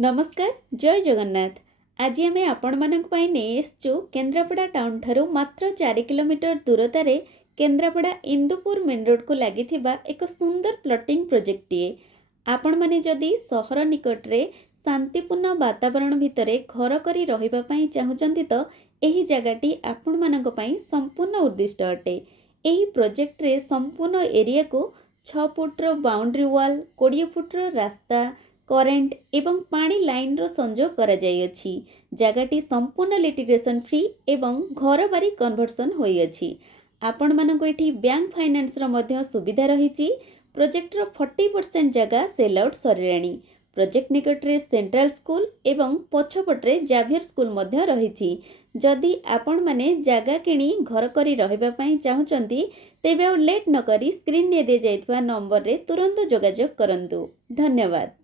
नमस्कार जय जगन्नाथ। आज आम आपण मानक पई नहीं आसचु केन्द्रापड़ा टाउन ठारू मात्र 4 किलोमीटर दूरतार केन्द्रापड़ा इंदुपुर मेन रोड को लगी एक सुंदर प्लॉटिंग प्रोजेक्ट टीए। आपण माने जदि सहर निकट रे शांतिपूर्ण वातावरण भितर घर करी रहिबा पई चाहुचंती तो एही जगहटी आपण मानक पई संपूर्ण उद्दिष्ट अटे। एही प्रोजेक्ट रे संपूर्ण एरिया को 6 फुट रो बाउंड्री वॉल 20 फुट रो रास्ता करेंट एवं पानी लाइन रो संजोग करा जाई अछि। जगहटी संपूर्ण लिटिगेशन फ्री एवं घर बारी कन्वर्सन होई अछि। आपण मानको एठी बैंक फाइनेंस रो मध्य सुविधा रहिछि। प्रोजेक्ट रो 40% जगह सेल आउट सरिराणी। प्रोजेक्ट निकट रे सेंट्रल स्कूल एवं पछपटरे जाभियर स्कूल मध्य रहिछि। जदि आपण माने जागा किणी घर करी रहिबा पई चाहुचंती तेबे लेट न करी स्क्रीन ने दे जाइतवा नंबर रे तुरंत जोगाजोग करंतु। धन्यवाद।